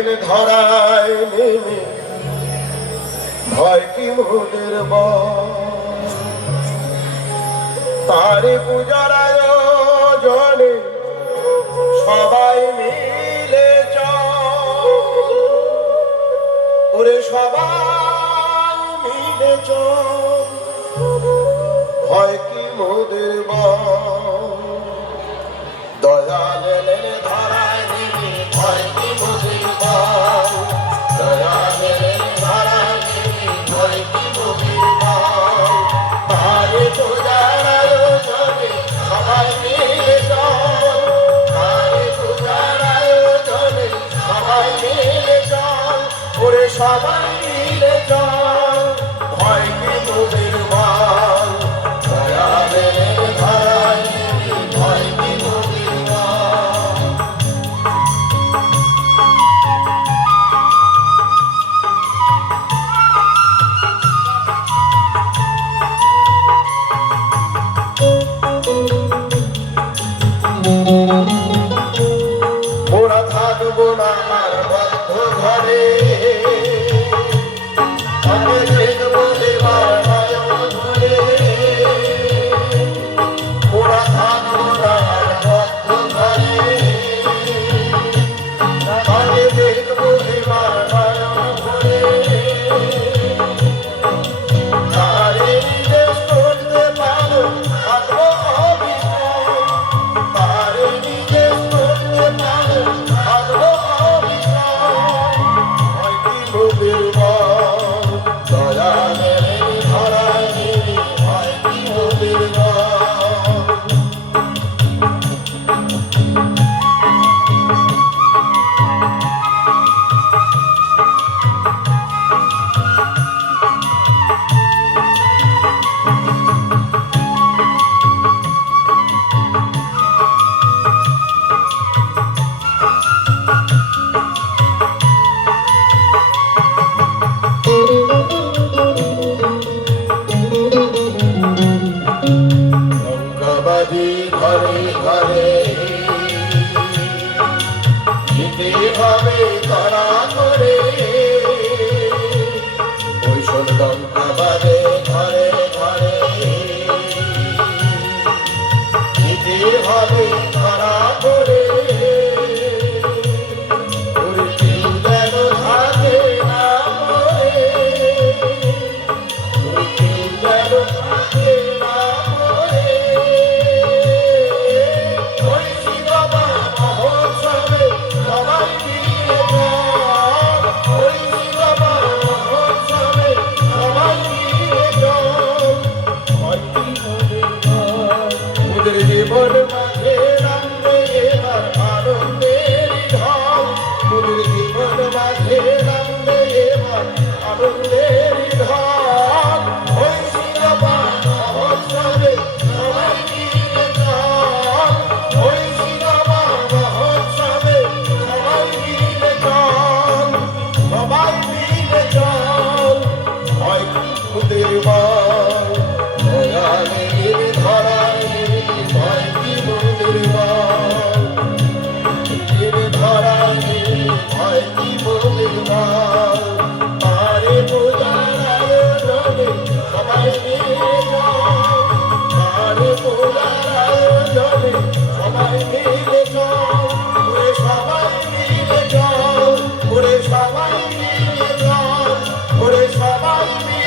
এলেন ধরায় নেমে, ভয় কি মোদের তারে পূজার জলে সবাই মিলে চরে সবাই মিলে চ ভয় কি মোদের দয়াল ধরা ওরে সবাই মিলে চল আজি ঘরে ঘরে। যেতে হবে তারা করে ওই শুনলাম খাবারে ঘরে ঘরে। যেতে হবে তারা করে Yeah. মাঝে নামবে এবার আনন্দে সবাই মিলে